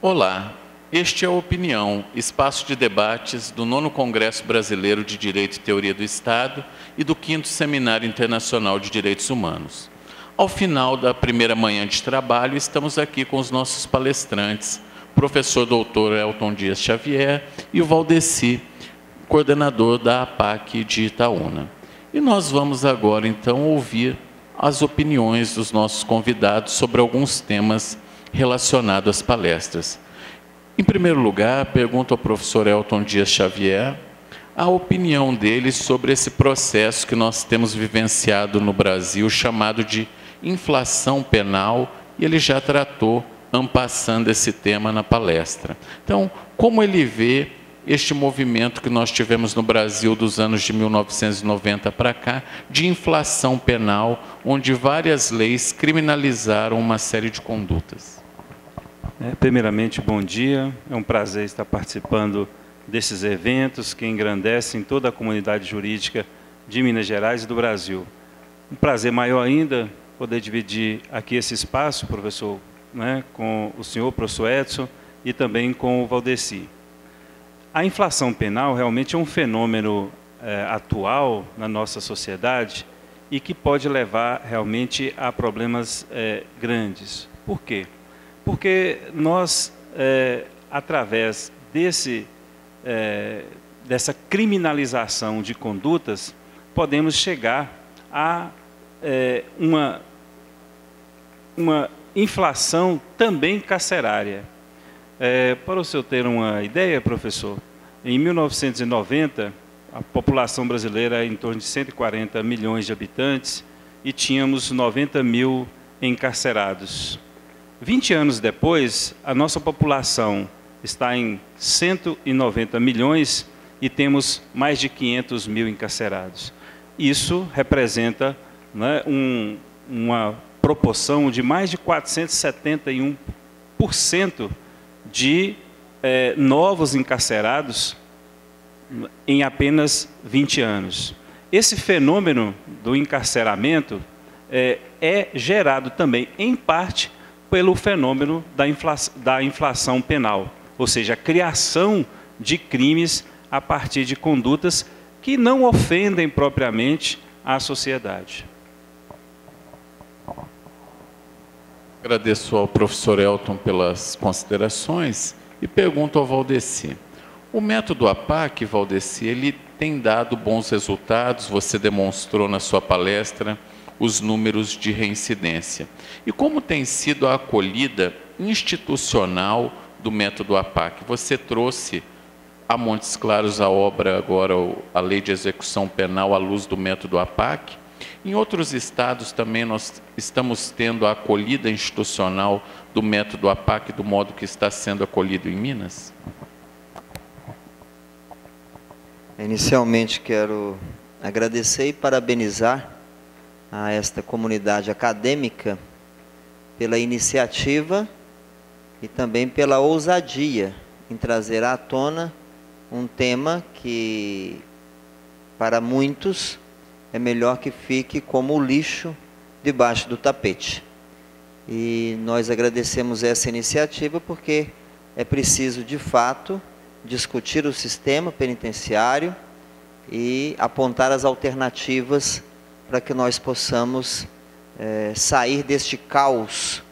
Olá, este é a Opinião, espaço de debates do 9º Congresso Brasileiro de Direito e Teoria do Estado e do 5º Seminário Internacional de Direitos Humanos. Ao final da primeira manhã de trabalho, estamos aqui com os nossos palestrantes, professor doutor Elton Dias Xavier e o Valdeci, coordenador da APAC de Itaúna. E nós vamos agora, então, ouvir as opiniões dos nossos convidados sobre alguns temas relacionados às palestras. Em primeiro lugar, pergunto ao professor Elton Dias Xavier a opinião dele sobre esse processo que nós temos vivenciado no Brasil, chamado de inflação penal, e ele já tratou, en passant, esse tema na palestra. Então, como ele vê este movimento que nós tivemos no Brasil dos anos de 1990 para cá, de inflação penal, onde várias leis criminalizaram uma série de condutas? Primeiramente, bom dia. É um prazer estar participando desses eventos que engrandecem toda a comunidade jurídica de Minas Gerais e do Brasil. Um prazer maior ainda poder dividir aqui esse espaço, professor, com o senhor, professor Edson, e também com o Valdeci. A inflação penal realmente é um fenômeno atual na nossa sociedade e que pode levar realmente a problemas grandes. Por quê? Porque nós, através dessa criminalização de condutas, podemos chegar a uma inflação também carcerária. Para o senhor ter uma ideia, professor, em 1990, a população brasileira era em torno de 140 milhões de habitantes e tínhamos 90 mil encarcerados. 20 anos depois, a nossa população está em 190 milhões e temos mais de 500 mil encarcerados. Isso representa uma proporção de mais de 471% de novos encarcerados em apenas 20 anos. Esse fenômeno do encarceramento é gerado também, em parte, pelo fenômeno da inflação penal, ou seja, a criação de crimes a partir de condutas que não ofendem propriamente a sociedade. Agradeço ao professor Elton pelas considerações e pergunto ao Valdeci. O método APAC, Valdeci, ele tem dado bons resultados, você demonstrou na sua palestra os números de reincidência. E como tem sido a acolhida institucional do método APAC? Você trouxe a Montes Claros a obra agora, a Lei de Execução Penal à luz do método APAC. Em outros estados também nós estamos tendo a acolhida institucional do método APAC do modo que está sendo acolhido em Minas? Inicialmente quero agradecer e parabenizar a esta comunidade acadêmica pela iniciativa e também pela ousadia em trazer à tona um tema que, para muitos, é melhor que fique como o lixo debaixo do tapete. E nós agradecemos essa iniciativa porque é preciso, de fato, discutir o sistema penitenciário e apontar as alternativas para que nós possamos sair deste caos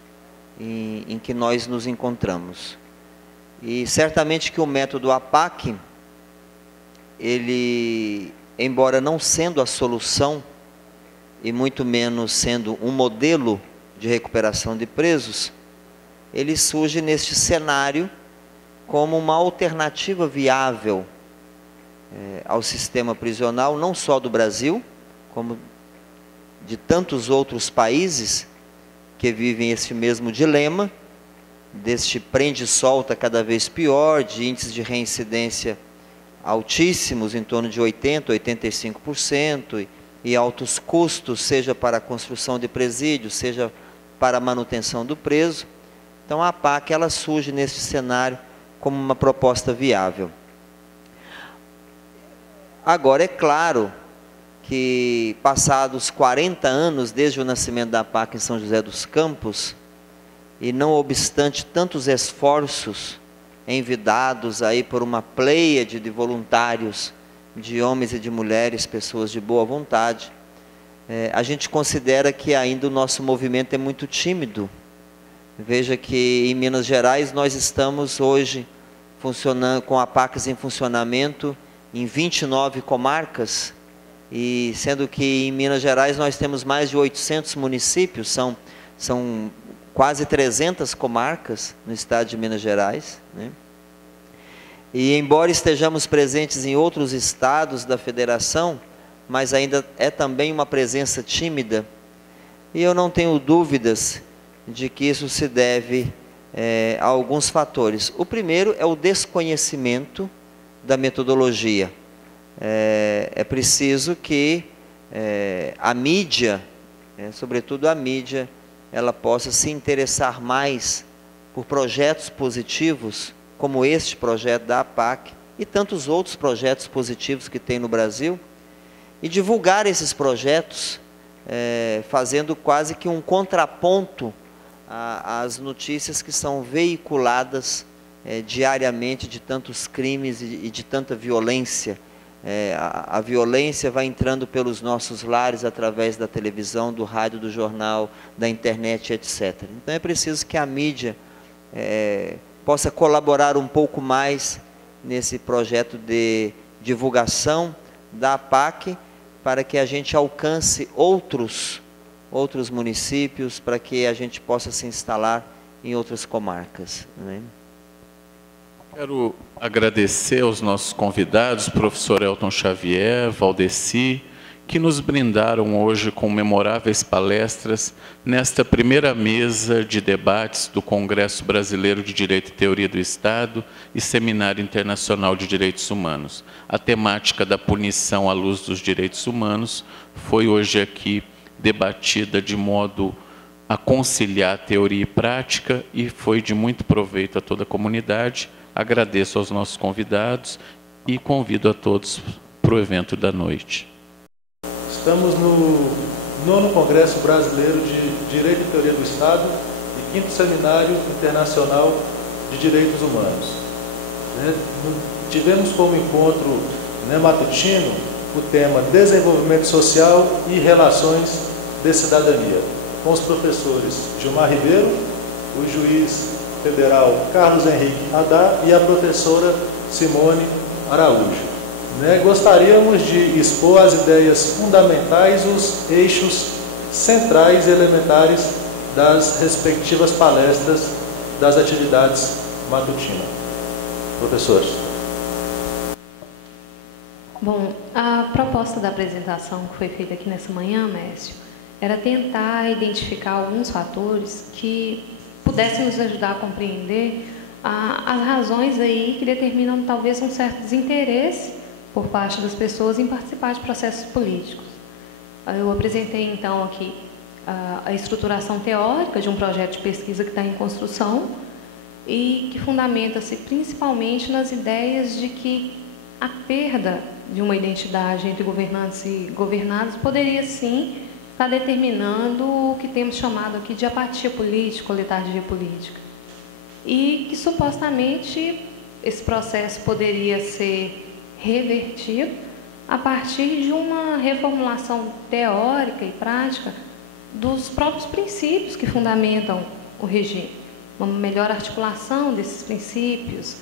em que nós nos encontramos. E certamente que o método APAC, ele, embora não sendo a solução, e muito menos sendo um modelo de recuperação de presos, ele surge neste cenário como uma alternativa viável ao sistema prisional, não só do Brasil, como de tantos outros países que vivem esse mesmo dilema, deste prende-solta cada vez pior, de índices de reincidência altíssimos, em torno de 80%, 85%, e altos custos, seja para a construção de presídios, seja para a manutenção do preso. Então a APAC, ela surge nesse cenário como uma proposta viável. Agora, é claro que, passados 40 anos desde o nascimento da APAC em São José dos Campos, e não obstante tantos esforços envidados aí por uma pleiade de voluntários, de homens e de mulheres, pessoas de boa vontade, a gente considera que ainda o nosso movimento é muito tímido. Veja que em Minas Gerais nós estamos hoje funcionando com a PACS em funcionamento em 29 comarcas, e sendo que em Minas Gerais nós temos mais de 800 municípios, são quase 300 comarcas no estado de Minas Gerais, né? E embora estejamos presentes em outros estados da federação, mas ainda é também uma presença tímida, e eu não tenho dúvidas de que isso se deve a alguns fatores. O primeiro é o desconhecimento da metodologia. É preciso que a mídia, sobretudo a mídia, ela possa se interessar mais por projetos positivos, como este projeto da APAC e tantos outros projetos positivos que tem no Brasil, e divulgar esses projetos, fazendo quase que um contraponto às notícias que são veiculadas diariamente de tantos crimes e de tanta violência. A violência vai entrando pelos nossos lares através da televisão, do rádio, do jornal, da internet, etc. Então é preciso que a mídia possa colaborar um pouco mais nesse projeto de divulgação da APAC, para que a gente alcance outros municípios, para que a gente possa se instalar em outras comarcas, né? Quero agradecer aos nossos convidados, professor Elton Xavier, Valdeci, que nos brindaram hoje com memoráveis palestras nesta primeira mesa de debates do Congresso Brasileiro de Direito e Teoria do Estado e Seminário Internacional de Direitos Humanos. A temática da punição à luz dos direitos humanos foi hoje aqui debatida de modo a conciliar teoria e prática, e foi de muito proveito a toda a comunidade. Agradeço aos nossos convidados e convido a todos para o evento da noite. Estamos no 9º Congresso Brasileiro de Direito e Teoria do Estado e 5º Seminário Internacional de Direitos Humanos. Tivemos como encontro matutino o tema Desenvolvimento Social e Relações de Cidadania, com os professores Gilmar Ribeiro, o juiz federal Carlos Henrique Haddad e a professora Simone Araújo. Gostaríamos de expor as ideias fundamentais, os eixos centrais e elementares das respectivas palestras das atividades matutinas. Professores. Bom, a proposta da apresentação que foi feita aqui nessa manhã, Mércio, era tentar identificar alguns fatores que pudessem nos ajudar a compreender as razões aí que determinam talvez um certo desinteresse por parte das pessoas em participar de processos políticos. Eu apresentei então aqui a estruturação teórica de um projeto de pesquisa que está em construção e que fundamenta-se principalmente nas ideias de que a perda de uma identidade entre governantes e governados poderia sim estar determinando o que temos chamado aqui de apatia política ou letargia política. E que supostamente esse processo poderia ser revertido a partir de uma reformulação teórica e prática dos próprios princípios que fundamentam o regime. Uma melhor articulação desses princípios,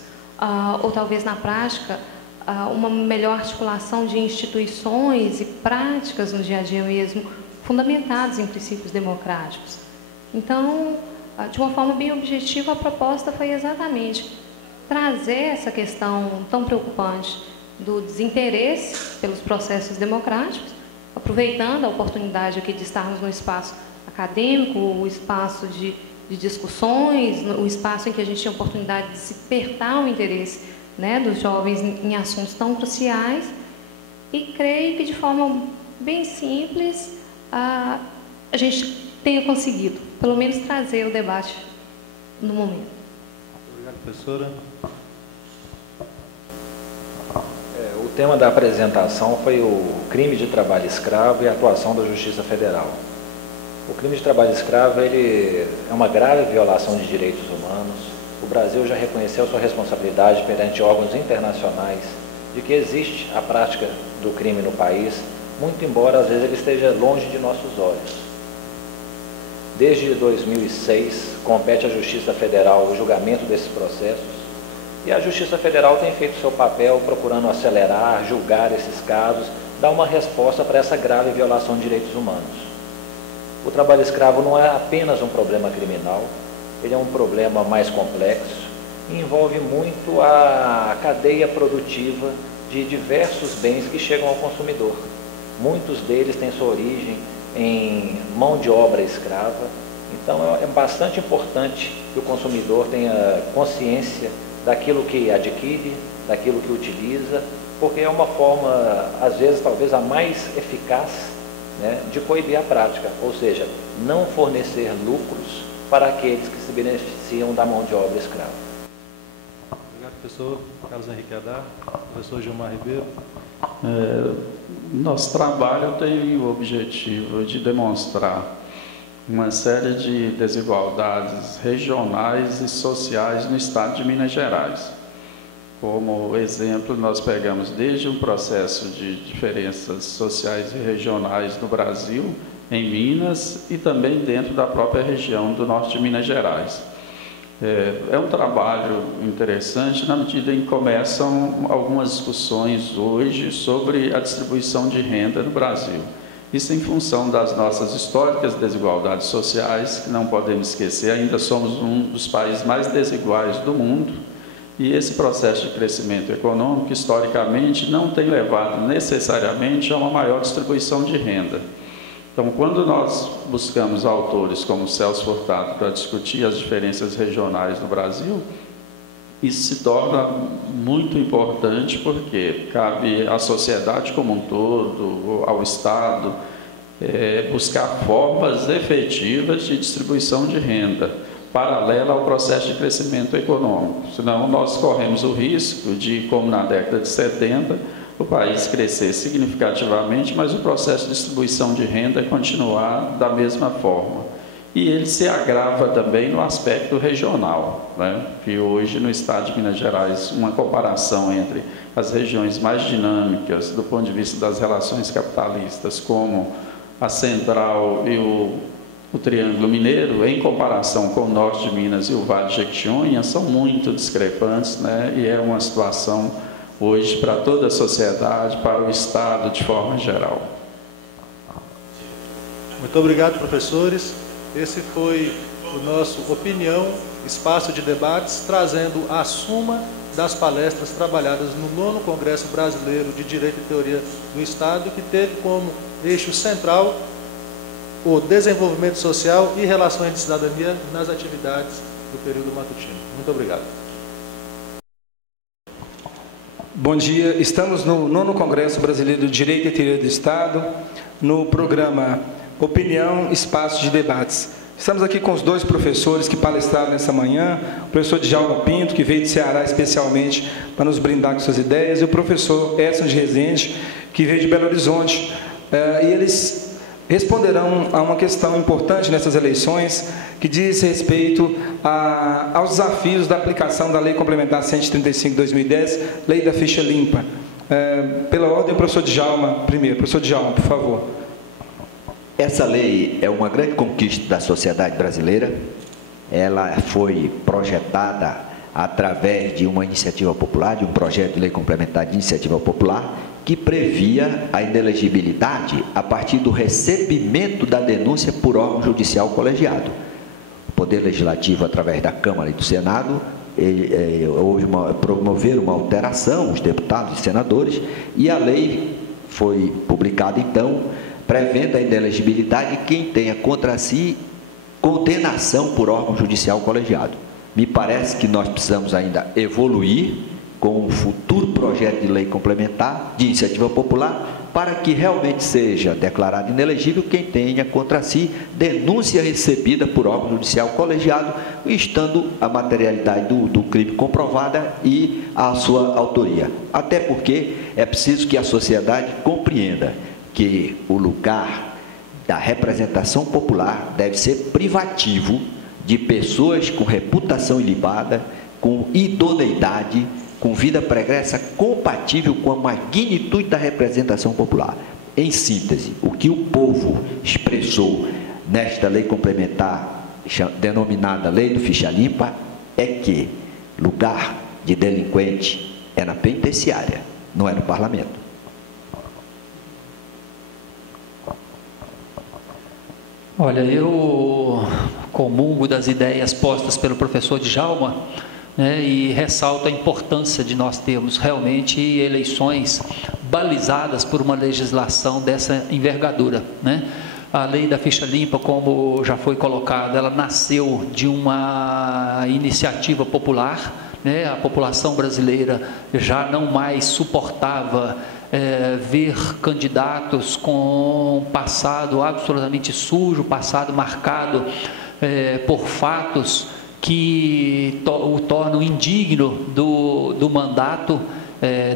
ou talvez na prática, uma melhor articulação de instituições e práticas no dia a dia mesmo, fundamentados em princípios democráticos. Então, de uma forma bem objetiva, a proposta foi exatamente trazer essa questão tão preocupante do desinteresse pelos processos democráticos, aproveitando a oportunidade aqui de estarmos no espaço acadêmico, o espaço de discussões, o espaço em que a gente tinha a oportunidade de despertar o interesse, dos jovens em assuntos tão cruciais, e creio que de forma bem simples a gente tenha conseguido, pelo menos, trazer o debate no momento. Obrigado, professora. O tema da apresentação foi o crime de trabalho escravo e a atuação da Justiça Federal. O crime de trabalho escravo ele é uma grave violação de direitos humanos. O Brasil já reconheceu sua responsabilidade perante órgãos internacionais de que existe a prática do crime no país, muito embora às vezes ele esteja longe de nossos olhos. Desde 2006, compete à Justiça Federal o julgamento desses processos e a Justiça Federal tem feito seu papel procurando acelerar, julgar esses casos, dar uma resposta para essa grave violação de direitos humanos. O trabalho escravo não é apenas um problema criminal, ele é um problema mais complexo e envolve muito a cadeia produtiva de diversos bens que chegam ao consumidor. Muitos deles têm sua origem em mão de obra escrava, então é bastante importante que o consumidor tenha consciência daquilo que adquire, daquilo que utiliza, porque é uma forma, às vezes, talvez a mais eficaz, né, de coibir a prática, ou seja, não fornecer lucros para aqueles que se beneficiam da mão de obra escrava. Obrigado, professor Carlos Henrique Haddad. Professor Gilmar Ribeiro. Nosso trabalho tem o objetivo de demonstrar uma série de desigualdades regionais e sociais no estado de Minas Gerais. Como exemplo, nós pegamos desde um processo de diferenças sociais e regionais no Brasil, em Minas e também dentro da própria região do norte de Minas Gerais. É um trabalho interessante na medida em que começam algumas discussões hoje sobre a distribuição de renda no Brasil. Isso em função das nossas históricas desigualdades sociais, que não podemos esquecer, ainda somos um dos países mais desiguais do mundo, e esse processo de crescimento econômico, historicamente, não tem levado necessariamente a uma maior distribuição de renda. Então, quando nós buscamos autores como Celso Furtado para discutir as diferenças regionais no Brasil, isso se torna muito importante porque cabe à sociedade como um todo, ao Estado, buscar formas efetivas de distribuição de renda, paralela ao processo de crescimento econômico. Senão, nós corremos o risco de, como na década de 70, o país crescer significativamente, mas o processo de distribuição de renda continuar da mesma forma. E ele se agrava também no aspecto regional, né? Que hoje no estado de Minas Gerais, uma comparação entre as regiões mais dinâmicas do ponto de vista das relações capitalistas, como a Central e o Triângulo Mineiro, em comparação com o norte de Minas e o Vale de Jequitinhonha, são muito discrepantes, né? E é uma situação hoje para toda a sociedade, para o Estado de forma geral. Muito obrigado, professores. Esse foi o nosso Opinião, Espaço de Debates, trazendo a suma das palestras trabalhadas no 9º Congresso Brasileiro de Direito e Teoria do Estado, que teve como eixo central o desenvolvimento social e relações de cidadania nas atividades do período matutino. Muito obrigado. Bom dia, estamos no 9º Congresso Brasileiro de Direito e Teoria do Estado, no programa Opinião, Espaço de Debates. Estamos aqui com os dois professores que palestraram nessa manhã, o professor Djalma Pinto, que veio de Ceará especialmente para nos brindar com suas ideias, e o professor Edson de Rezende, que veio de Belo Horizonte. E eles responderão a uma questão importante nessas eleições, que diz respeito aos desafios da aplicação da Lei Complementar 135 de 2010, Lei da Ficha Limpa. Pela ordem, o professor Djalma primeiro. Professor Djalma, por favor. Essa lei é uma grande conquista da sociedade brasileira. Ela foi projetada através de uma iniciativa popular, de um projeto de lei complementar de iniciativa popular, que previa a inelegibilidade a partir do recebimento da denúncia por órgão judicial colegiado. O Poder Legislativo, através da Câmara e do Senado, promoveram uma alteração, os deputados e senadores, e a lei foi publicada, então, prevendo a inelegibilidade de quem tenha contra si condenação por órgão judicial colegiado. Me parece que nós precisamos ainda evoluir com um futuro projeto de lei complementar de iniciativa popular para que realmente seja declarado inelegível quem tenha contra si denúncia recebida por órgão judicial colegiado, estando a materialidade do crime comprovada e a sua autoria. Até porque é preciso que a sociedade compreenda que o lugar da representação popular deve ser privativo de pessoas com reputação ilibada, com idoneidade, com vida pregressa compatível com a magnitude da representação popular. Em síntese, o que o povo expressou nesta lei complementar, denominada Lei do Ficha Limpa, é que lugar de delinquente é na penitenciária, não é no parlamento. Olha, eu comungo das ideias postas pelo professor Djalma, né, e ressalto a importância de nós termos realmente eleições balizadas por uma legislação dessa envergadura, né? A lei da ficha limpa, como já foi colocado, ela nasceu de uma iniciativa popular, né? A população brasileira já não mais suportava ver candidatos com passado absolutamente sujo, passado marcado por fatos que o tornam indigno do mandato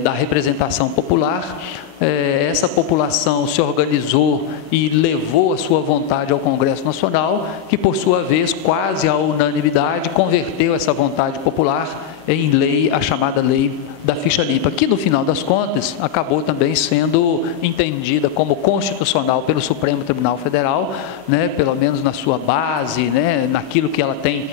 da representação popular. Essa população se organizou e levou a sua vontade ao Congresso Nacional, que por sua vez, quase à unanimidade, converteu essa vontade popular em lei, a chamada Lei da Ficha Limpa, que no final das contas acabou também sendo entendida como constitucional pelo Supremo Tribunal Federal, né, pelo menos na sua base, né, naquilo que ela tem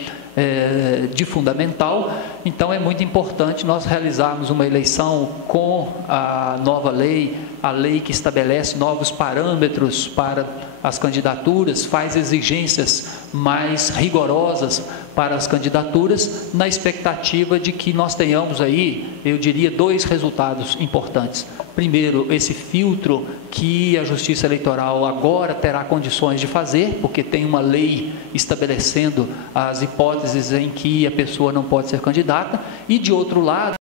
de fundamental. Então é muito importante nós realizarmos uma eleição com a nova lei, a lei que estabelece novos parâmetros para as candidaturas, faz exigências mais rigorosas para as candidaturas, na expectativa de que nós tenhamos aí, eu diria, dois resultados importantes. Primeiro, esse filtro que a Justiça Eleitoral agora terá condições de fazer, porque tem uma lei estabelecendo as hipóteses em que a pessoa não pode ser candidata, e de outro lado,